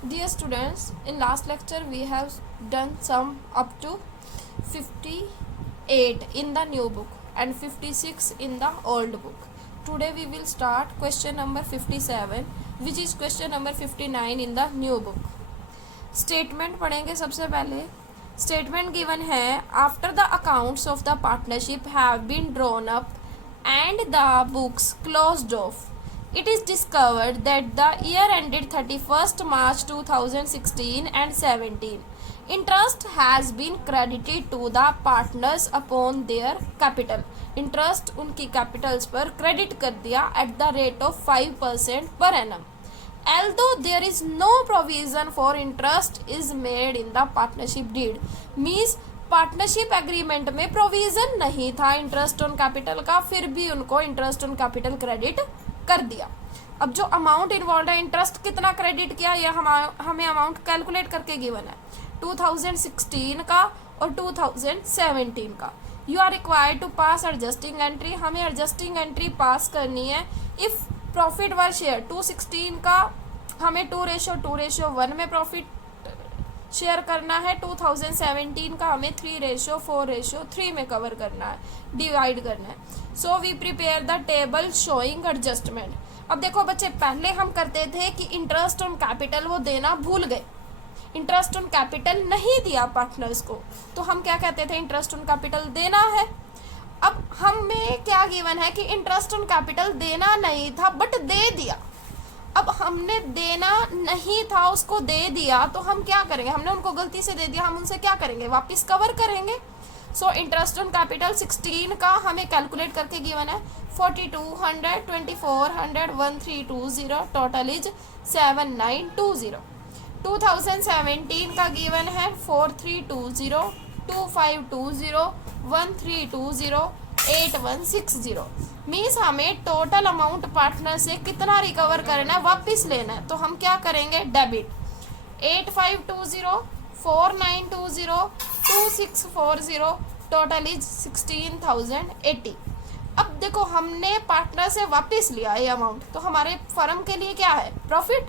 Dear students, in last lecture we have done sum up to 58 in the new book and 56 in the old book. Today we will start question number 57 which is question number 59 in the new book. Statement पढ़ेंगे सबसे पहले. Statement given है after the accounts of the partnership have been drawn up and the books closed off. It is discovered that the year ended 31st March 2016 and 17. Interest has been credited to the partners upon their capital. Interest उनकी capitals पर credit कर दिया at the rate of 5% per annum. Although there is no provision for interest is made in the partnership deed. Means partnership agreement में provision नहीं था interest on capital का, फिर भी उनको इंटरेस्ट ऑन कैपिटल क्रेडिट कर दिया. अब जो अमाउंट इन्वॉल्व है, इंटरेस्ट कितना क्रेडिट किया, यह हमें अमाउंट कैलकुलेट करके गिवन है 2016 का और 2017 का. You are required to pass adjusting entry. हमें एडजस्टिंग एंट्री पास करनी है. इफ प्रॉफिट वर शेयर 216 का हमें 2:1 में प्रॉफिट शेयर करना है. 2017 का हमें 3:4:3 में कवर करना है, डिवाइड करना है. So we prepare the table showing adjustment. अब देखो बच्चे, पहले हम करते थे कि इंटरेस्ट ऑन कैपिटल वो देना भूल गए, इंटरेस्ट ऑन कैपिटल नहीं दिया पार्टनर्स को, तो हम क्या कहते थे, इंटरेस्ट ऑन कैपिटल देना है. अब हमें क्या गिवन है कि इंटरेस्ट ऑन कैपिटल देना नहीं था बट दे दिया. अब हमने देना नहीं था उसको दे दिया, तो हम क्या करेंगे, हमने उनको गलती से दे दिया, हम उनसे क्या करेंगे, वापस कवर करेंगे. सो इंटरेस्ट ऑन कैपिटल 16 का हमें कैलकुलेट करके गिवन है 4200, 2400, 1320, टोटल इज 7920. 2017 का गिवन है 4320, 2520, 1320, 8160. मीन्स हमें टोटल अमाउंट पार्टनर से कितना रिकवर करना है, वापस लेना है. तो हम क्या करेंगे, डेबिट 8520, 4920, 2640, टोटल इज 16080. अब देखो हमने पार्टनर से वापस लिया ये अमाउंट, तो हमारे फर्म के लिए क्या है, प्रॉफिट.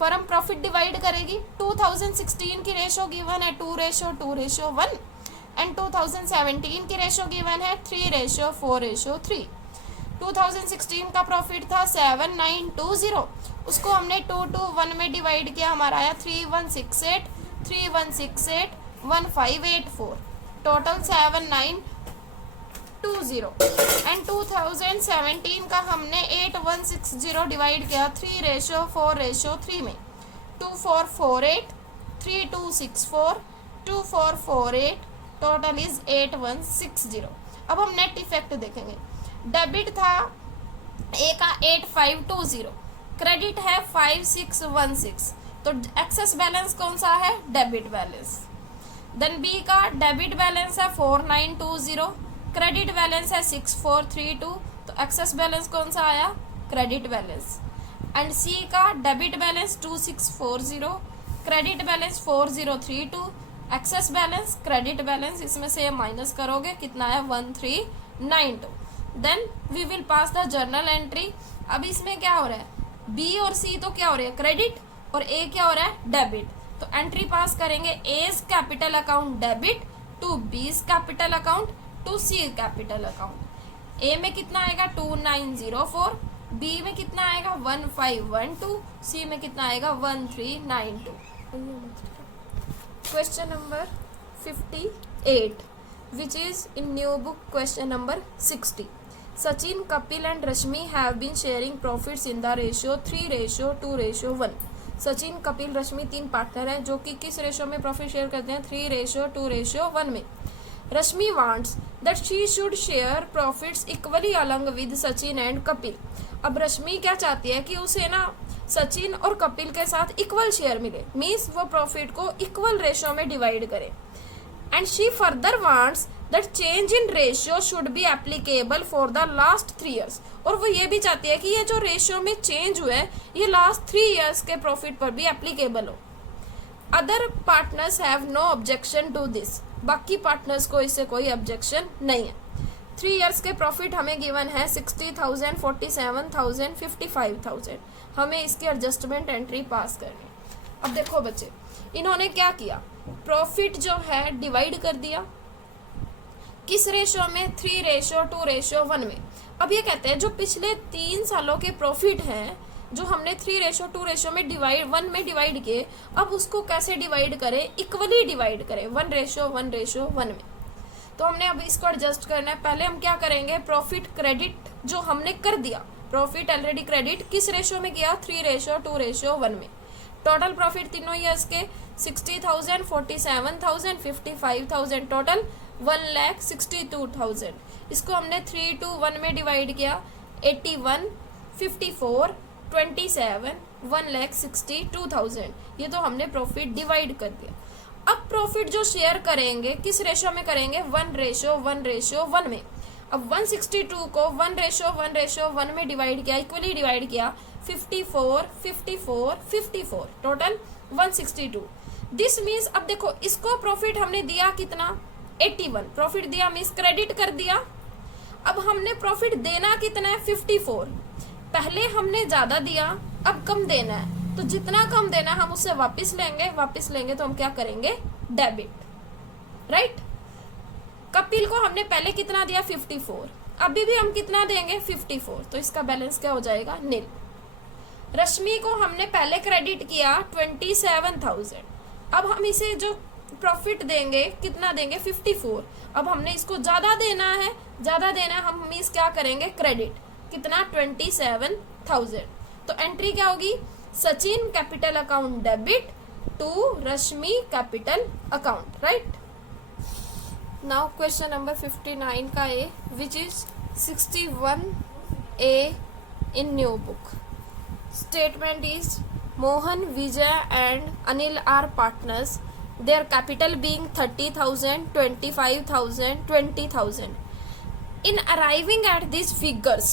फर्म प्रॉफिट डिवाइड करेगी. 2016 की रेशो गिवन है 2:2:1 एंड 2017 की रेशो गिवन है 3:4:3. 2016 का प्रॉफिट था 7920, उसको हमने 2:1 में डिवाइड किया, हमारा आया 3168, 3168, 1584, टोटल 7920. एंड 2017 का हमने 8160 डिवाइड किया 3:4:3 में, 2448, 3264, 2448, टोटल इज 8160. अब हम नेट इफेक्ट देखेंगे. डेबिट था ए का 8520, क्रेडिट है 5616, तो एक्सेस बैलेंस कौन सा है, डेबिट बैलेंस. देन बी का डेबिट बैलेंस है 4920, क्रेडिट बैलेंस है 6432, तो एक्सेस बैलेंस कौन सा आया, क्रेडिट बैलेंस. एंड सी का debit balance 2640, credit balance 4032, excess balance, credit balance, इसमें से माइनस करोगे कितना है 1392. Then we will pass the journal entry. अब इसमें क्या हो रहा है, बी और सी तो क्या हो रहा है, क्रेडिट, और ए क्या हो रहा है, डेबिट. तो एंट्री पास करेंगे A's capital account debit to B's capital account to C capital account. A में कितना आएगा 2904, बी में कितना आएगा 1512, सी में कितना आएगा 1392. Question number 58 which is in new book question number 60. Sachin, Kapil and Rashmi have been sharing profits in the ratio 3:2:1. Sachin, Kapil, Rashmi 3 partner हैं जो कि किस रेशो में प्रॉफिट शेयर करते हैं, 3:2:1 में. Rashmi wants that she should share profits equally along with Sachin and Kapil. अब रश्मि क्या चाहती है कि उसे ना सचिन और कपिल के साथ इक्वल शेयर मिले, मीन्स वो प्रॉफिट को इक्वल रेशो में डिवाइड करे. And she further wants that change in ratio should be applicable for the last 3 years. और वो ये भी चाहती है कि ये जो रेशियो में चेंज हुआ है ये लास्ट 3 years के प्रॉफिट पर भी एप्लीकेबल हो. Other partners have no objection to this. बाकी पार्टनर्स को इससे कोई ऑब्जेक्शन नहीं है. 3 years के प्रॉफिट हमें गिवन है 60,000, 47,000, 55,000. हमें इसकी एडजस्टमेंट एंट्री पास करनी है. अब देखो बच्चे, इन्होंने क्या किया, प्रॉफिट जो है डिवाइड कर दिया किस रेशो में, 3:2:1 में। अब ये कहते हैं जो पिछले 3 सालों के प्रॉफिट हैं जो हमने 3:2 में डिवाइड 1 में डिवाइड किए, अब उसको कैसे डिवाइड करें, इक्वली डिवाइड करें 1:1:1 में। तो हमने अब इसको एडजस्ट करना है। पहले हम क्या करेंगे, प्रॉफिट क्रेडिट जो हमने कर दिया, प्रॉफिट ऑलरेडी क्रेडिट किस रेशो में किया, 3:2:1 में। टोटल प्रॉफिट तीनों ईयर्स के 60,000, 47,000, 55,000, टोटल 1,62,000। इसको हमने 3:1 में डिवाइड किया, 81, 54, 27, 1,62,000। ये तो हमने प्रॉफिट डिवाइड कर दिया। अब प्रॉफिट जो शेयर करेंगे किस रेशो में करेंगे, 1:1:1 में। अब 162 को 1:1:1 में डिवाइड किया, इक्वली डिवाइड किया, 54, 54, 54, टोटल 162। दिस मीन्स, अब देखो इसको प्रॉफिट हमने दिया कितना, 81 प्रॉफिट दिया, मीन्स क्रेडिट कर दिया। अब हमने प्रॉफिट देना कितना है, 54। पहले हमने ज्यादा दिया, अब कम देना है, तो जितना कम देना हम उससे वापस लेंगे तो हम क्या करेंगे, डेबिट, राइट। कपिल को हमने पहले कितना दिया, 54, अभी भी हम कितना देंगे, 54, तो इसका बैलेंस क्या हो जाएगा, नील। रश्मि को हमने पहले क्रेडिट किया 27,000, अब हम इसे जो प्रॉफिट देंगे कितना देंगे, 54। अब हमने इसको ज्यादा देना है, हम मीन्स क्या करेंगे, क्रेडिट कितना, 27,000। तो एंट्री क्या होगी, Sachin capital account debit to Rashmi capital account, right. Now question number 59 का A, which is 61A in new book. Statement is Mohan, Vijay and Anil are partners. Their capital being 30,000, 25,000, 20,000. In arriving at these figures,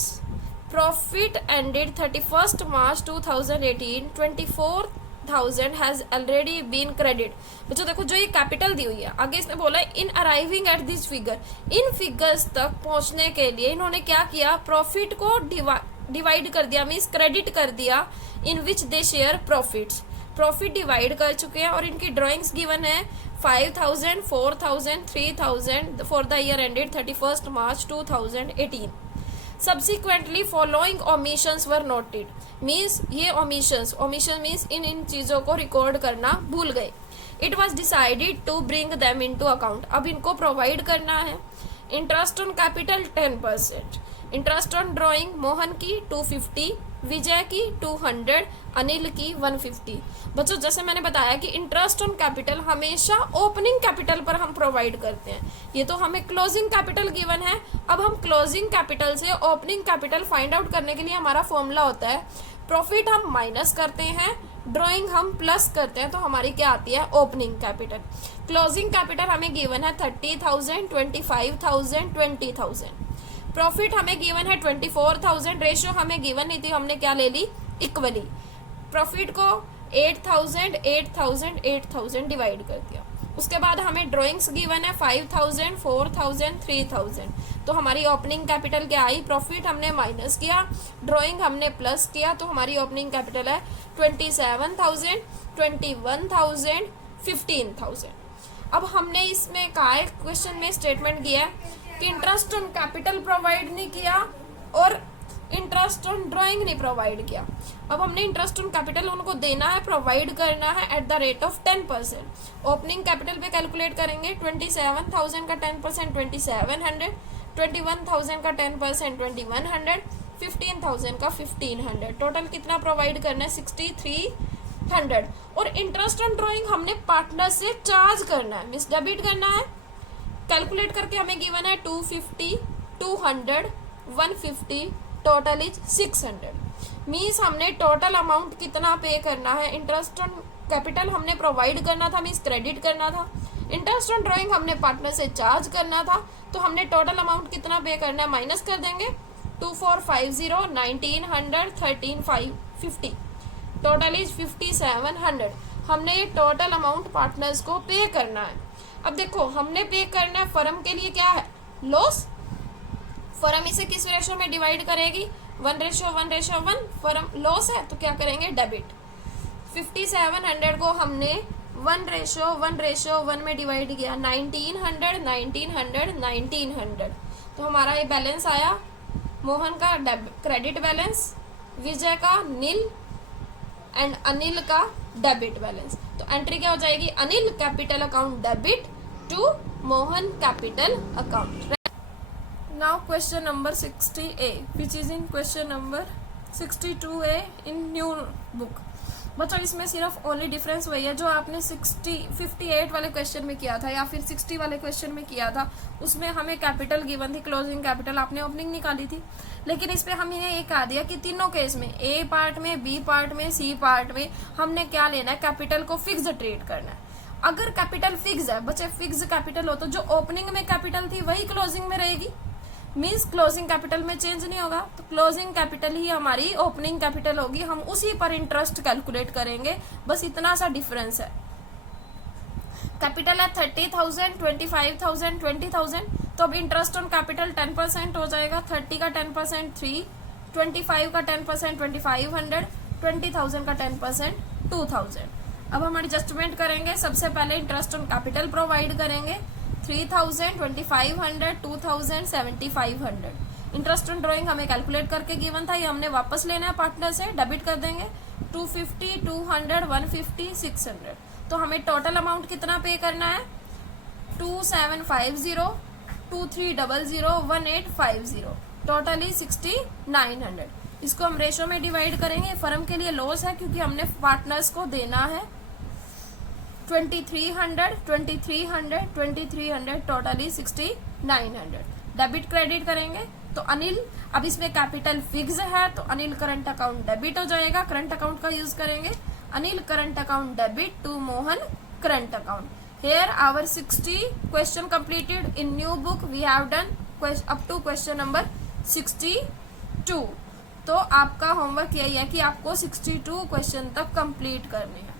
profit ended 31st March 2018, 24,000 has already been credited. बच्चों देखो जो ये capital दी हुई है, आगे इसने बोला in arriving at this figure, in figures तक पहुंचने के लिए इन्होंने क्या किया, प्रॉफिट को डिवाइड कर दिया, मीन्स क्रेडिट कर दिया, इन विच दे शेयर प्रॉफिट्स। प्रॉफिट डिवाइड कर चुके हैं और इनकी ड्राइंग्स गिवन है 5,000, 4,000, 3,000 for the year ended 31st March 2018. Subsequently following omissions were noted. Means ये omission मीन्स इन चीज़ों को रिकॉर्ड करना भूल गए। It was decided to bring them into account. अब इनको प्रोवाइड करना है। Interest on capital 10%, interest on drawing Mohan की 250, विजय की 200, अनिल की 150। बच्चों जैसे मैंने बताया कि इंटरेस्ट ऑन कैपिटल हमेशा ओपनिंग कैपिटल पर हम प्रोवाइड करते हैं। ये तो हमें क्लोजिंग कैपिटल गिवन है, अब हम क्लोजिंग कैपिटल से ओपनिंग कैपिटल फाइंड आउट करने के लिए हमारा फॉर्मूला होता है, प्रॉफिट हम माइनस करते हैं, ड्राइंग हम प्लस करते हैं, तो हमारी क्या आती है, ओपनिंग कैपिटल। क्लोजिंग कैपिटल हमें गिवन है 30,000, 25,000, 20,000। प्रॉफिट हमें गिवन है 24,000, रेशियो हमें गिवन नहीं थी, हमने क्या ले ली, इक्वली। प्रॉफिट को 8,000, 8,000, 8,000 डिवाइड कर दिया। उसके बाद हमें ड्राइंग्स गिवन है 5,000, 4,000, 3,000, तो हमारी ओपनिंग कैपिटल क्या आई, प्रॉफिट हमने माइनस किया, ड्राइंग हमने प्लस किया, तो हमारी ओपनिंग कैपिटल है 27,000, 21,000, 15,000। अब हमने इसमें कहा है, क्वेश्चन में स्टेटमेंट किया है कि इंटरेस्ट ऑन कैपिटल प्रोवाइड नहीं किया और इंटरेस्ट ऑन ड्राइंग नहीं प्रोवाइड किया। अब हमने इंटरेस्ट ऑन कैपिटल उनको देना है, प्रोवाइड करना है at the rate of 10%। Opening capital पे कैलकुलेट करेंगे, 27,000 का 10% 2,700, 21,000 का 10% 2,100, 15,000 का 1,500, टोटल कितना प्रोवाइड करना है, 6,300। और इंटरेस्ट ऑन ड्राइंग हमने पार्टनर से चार्ज करना है, मीन्स डेबिट करना है। कैलकुलेट करके हमें गिवन है 250, 200, 150, टोटल इज 600। मीन्स हमने टोटल अमाउंट कितना पे करना है, इंटरेस्ट ऑन कैपिटल हमने प्रोवाइड करना था, मीन्स क्रेडिट करना था, इंटरेस्ट ऑन ड्राइंग हमने पार्टनर से चार्ज करना था, तो हमने टोटल अमाउंट कितना पे करना है, माइनस कर देंगे, 2450, 1900, 13,550, टोटल इज 5,700। हमने ये टोटल अमाउंट पार्टनर्स को पे करना है। अब देखो हमने पे करना है, फर्म के लिए क्या है, लॉस। फर्म इसे किस रेशो में डिवाइड करेगी, 1:1:1। फर्म लॉस है तो क्या करेंगे, डेबिट। 5700 को हमने 1:1:1 में डिवाइड किया, 1900 1900 1900, तो हमारा ये बैलेंस आया मोहन का क्रेडिट बैलेंस, विजय का नील एंड अनिल का डेबिट बैलेंस। तो एंट्री क्या हो जाएगी, Anil capital account debit to Mohan capital account. Now question number 60A which is in question number 62A in new book. बच्चों इसमें सिर्फ ओनली डिफरेंस वही है जो आपने 58 वाले क्वेश्चन में किया था या फिर 60 वाले क्वेश्चन में किया था, उसमें हमें कैपिटल गिवन थी, क्लोजिंग कैपिटल आपने ओपनिंग निकाली थी। लेकिन इस पे हमने ये कहा दिया कि तीनों केस में, ए पार्ट में, बी पार्ट में, सी पार्ट में, हमने क्या लेना है, कैपिटल को फिक्स ट्रीट करना है। अगर कैपिटल फिक्स है बच्चे, फिक्स कैपिटल हो तो जो ओपनिंग में कैपिटल थी वही क्लोजिंग में रहेगी, मीन्स क्लोजिंग कैपिटल में चेंज नहीं होगा। तो क्लोजिंग कैपिटल ही हमारी ओपनिंग कैपिटल होगी, हम उसी पर इंटरेस्ट कैलकुलेट करेंगे, बस इतना सा डिफरेंस है। कैपिटल है 30,000, 25,000, 20,000, तो अब इंटरेस्ट ऑन कैपिटल 10% हो जाएगा, 30 का 10% 3, 25 का 10% 2500, 20,000 का 10% 2,000। अब हम एडजस्टमेंट करेंगे, सबसे पहले इंटरेस्ट ऑन कैपिटल प्रोवाइड करेंगे, 3,000, 2,500, 2,000, 7,500। इंटरेस्ट ऑन ड्रॉइंग हमें कैलकुलेट करके गिवन था, ये हमने वापस लेना है पार्टनर से, डेबिट कर देंगे 250, 200, 150, 600। तो हमें टोटल अमाउंट कितना पे करना है, 2750, 2300, 1850, टोटली 6,900। इसको हम रेशो में डिवाइड करेंगे, फर्म के लिए लॉस है क्योंकि हमने पार्टनर्स को देना है 2300, 2300, 2300, टोटली 6,900। डेबिट क्रेडिट करेंगे तो अनिल, अब इसमें कैपिटल फिक्स है तो अनिल करंट अकाउंट डेबिट हो जाएगा, करंट अकाउंट का यूज करेंगे, Anil current account debit to Mohan current account. Here our 60 question completed in new book, we have done up to question number 62। तो आपका होमवर्क यही है कि आपको 62 क्वेश्चन तक कंप्लीट करने हैं।